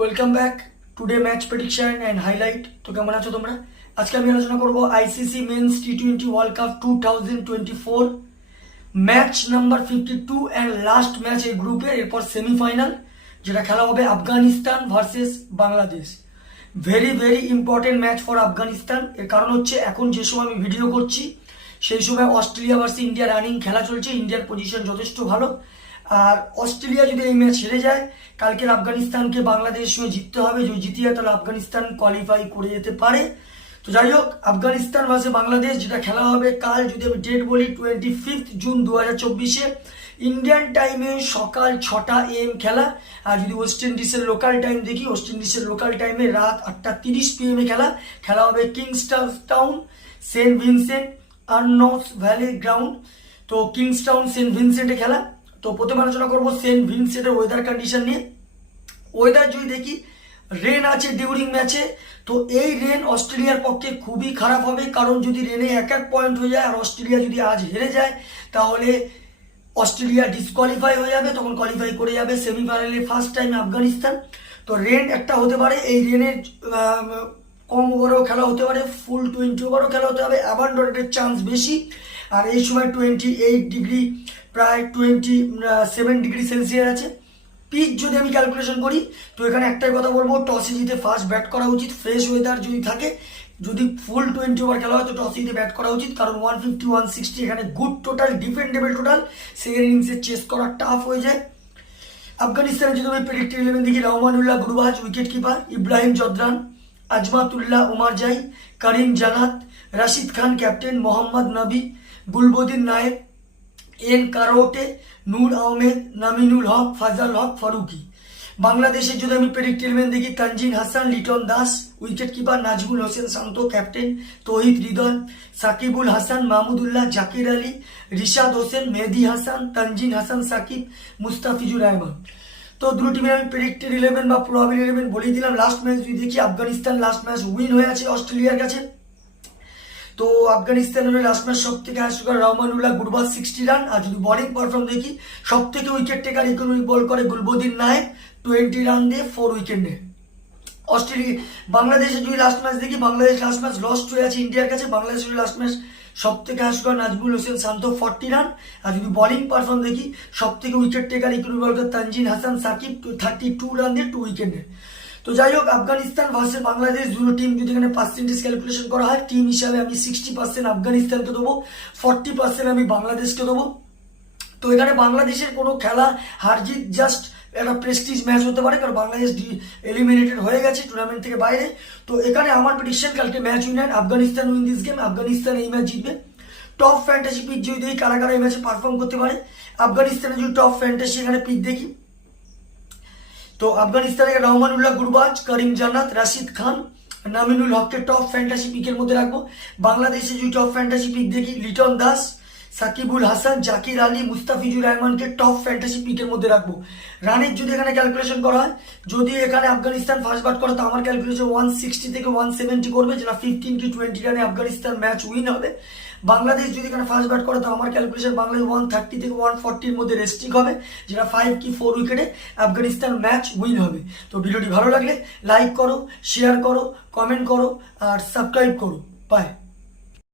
Welcome back today match prediction and highlight. তো কেমন আছো তোমরা? আজকে আমি আলোচনা করব আইসিসি মেন্স টি20 world cup 2024 match number 52 and last match এই গ্রুপের, এরপর সেমিফাইনাল যেটা খেলা হবে Afghanistan versus Bangladesh. Very very important match for Afghanistan. এর কারণ হচ্ছে এখন যে সময় আমি ভিডিও করছি সেই সময় অস্ট্রেলিয়া ভার্সেস ইন্ডিয়া রানিং খেলা চলছে। ইন্ডিয়ার পজিশন যথেষ্ট ভালো, আর অস্ট্রেলিয়া যদি এই ম্যাচ হেরে যায় কালকের আফগানিস্তানকে বাংলাদেশের সঙ্গে জিততে হবে। যদি জিতে যায় তাহলে আফগানিস্তান কোয়ালিফাই করে যেতে পারে। তো যাই হোক, আফগানিস্তান ভার্সেস বাংলাদেশ যেটা খেলা হবে কাল, যদি আমি ডেট বলি 25 জুন 2024 ইন্ডিয়ান টাইমে সকাল 6টা AM খেলা। আর যদি ওয়েস্ট ইন্ডিজের লোকাল টাইম দেখি, ওয়েস্ট ইন্ডিজের লোকাল টাইমে রাত 8:30 PM খেলা হবে Kingstown Saint Vincent Arnos Vale ground. তো কিংস্টাউন সেন্ট ভিনসেন্টে খেলা। তো প্রথমে আলোচনা করবো সেন্ট ভিনসেন্টের ওয়েদার কন্ডিশন নিয়ে। ওয়েদার যদি দেখি, রেন আছে ডিউরিং ম্যাচে। তো এই রেন অস্ট্রেলিয়ার পক্ষে খুবই খারাপ হবে, কারণ যদি রেনে এক পয়েন্ট হয়ে যায় আর অস্ট্রেলিয়া যদি আজ হেরে যায় তাহলে অস্ট্রেলিয়া ডিসকোয়ালিফাই হয়ে যাবে, তখন কোয়ালিফাই করে যাবে সেমিফাইনালে ফার্স্ট টাইম আফগানিস্তান। তো রেন একটা হতে পারে, এই রেনের কম ওভারেও খেলা হতে পারে, ফুল 20 ওভারও খেলা হতে হবে, অ্যাবান্ডনের চান্স বেশি। আর এই সময় 28 ডিগ্রি প্রায় 27 ডিগ্রি সেলসিয়াস আছে। পিচ যদি আমি ক্যালকুলেশন করি তো এখানে একটাই কথা বলবো, টসে জিতে ফার্স্ট ব্যাট করা উচিত। ফ্রেশ ওয়েদার যদি থাকে, যদি ফুল 20 ওভার খেলা হয় তো টসে জিতে ব্যাট করা উচিত, কারণ 150 160 এখানে good total, defendable total. Second ইনিংসে চেস করা টাফ হয়ে যায়। আফগানিস্তানে যদি আমি প্রেডিক্টেড 11 দেখি, রহমানুল্লাহ গুরবাজ উইকেট কিপার, ইব্রাহিম জদরান, আজমাতুল্লাহ উমারজাই, করিম জানাত, রাশিদ খান ক্যাপ্টেন, মোহাম্মদ নবী, গুলবদিন নায়েক, এন কারোটে, নূর আহমেদ, নামিনুল হক, ফাজাল হক, ফারুকি। বাংলাদেশের যদি আমি প্রেডিক্টেড 11 দেখি, তানজিন হাসান, লিটন দাস উইকেট কিপার, নাজমুল হোসেন শান্ত ক্যাপ্টেন, তৌহিদ হৃদয়, সাকিবুল হাসান, মাহমুদুল্লাহ, জাকির আলী, রিশাদ হোসেন, মেহেদি হাসান, তানজিন হাসান, সাকিব, মুস্তাফিজুর রহমান। তো দুটো টিমের আমি প্রেডিক্টেড 11 বা প্রবাবল 11 বলেই দিলাম। লাস্ট ম্যাচ যদি দেখি, আফগানিস্তান লাস্ট ম্যাচ উইন হয়ে আছে অস্ট্রেলিয়ার কাছে। তো আফগানিস্তানের লাস্ট ম্যাচ সব থেকে high score Rahmanullah Gurbaz 60 run. আর যদি বোলিং পারফর্ম দেখি, সব থেকে উইকেট টেকার ইকোনমিক বল করে গুলবদিন নায়েক, 20 রান দিয়ে 4 উইকেট নেয়। বাংলাদেশের যদি লাস্ট ম্যাচ দেখি, বাংলাদেশ লাস্ট ম্যাচ লস্ট হয়ে আছে ইন্ডিয়ার কাছে। বাংলাদেশের লাস্ট ম্যাচ সব থেকে হাই স্কোর নাজমুল হোসেন শান্ত 40 রান। আর যদি বোলিং পারফর্ম দেখি, সব থেকে উইকেট টেকার ইকোনমিক বল করে তানজিন হাসান সাকিব, 32 রান দিয়ে 2 উইকেট নেয়। তো যাই হোক, আফগানিস্তান ভার্সেস বাংলাদেশ দুটো টিম যদি এখানে পার্সেন্টেজ ক্যালকুলেশন করা হয়, টিম হিসাবে আমি 60% আফগানিস্তানকে দেবো, 40% আমি বাংলাদেশকে দেবো। তো এখানে বাংলাদেশের কোনো খেলা হারজিত জাস্ট একটা প্রেস্টিজ ম্যাচ হতে পারে, কারণ বাংলাদেশ এলিমিনেটেড হয়ে গেছে টুর্নামেন্ট থেকে বাইরে। তো এখানে আমার প্রেডিকশন কালকে match winner Afghanistan, win this game. Afghanistan এই ম্যাচ জিতবে। টপ ফ্যান্টাসি পিচ যদি দেখি, কারা কারা এই ম্যাচে পারফর্ম করতে পারে, আফগানিস্তানের যদি টপ ফ্যান্টাসি এখানে পিচ দেখি, তো আফগানিস্তানে রহমানুল্লাহ গুরবাজ, করিম জান্নাত, রাশিদ খান, নামিনুল হককে টপ ফ্যান্টাসি পিকের মধ্যে রাখবো। বাংলাদেশে যদি টপ ফ্যান্টাসি পিক দেখি, লিটন দাস, সাকিবুল হাসান, জাকির আলী, মুস্তাফিজুর রহমানকে টপ ফ্যান্টাসি পিকের মধ্যে রাখবো। রানের যদি এখানে ক্যালকুলেশন করা হয়, যদি এখানে আফগানিস্তান ফার্স্ট ব্যাট করে তো আমার ক্যালকুলেশন 160 থেকে 170 করবে, যেটা 15 কি 20 রানে আফগানিস্তান ম্যাচ উইন হবে। বাংলাদেশ যদি এখানে ফার্স্ট ব্যাট করে তো আমার ক্যালকুলেশন বাংলাদেশ 130 থেকে 140 মধ্যে রেস্টিক হবে, যেটা 5 কি 4 উইকেটে আফগানিস্তান ম্যাচ উইন হবে। তো ভিডিওটি ভালো লাগলে লাইক করো, শেয়ার করো, কমেন্ট করো আর সাবস্ক্রাইব করো। বাই।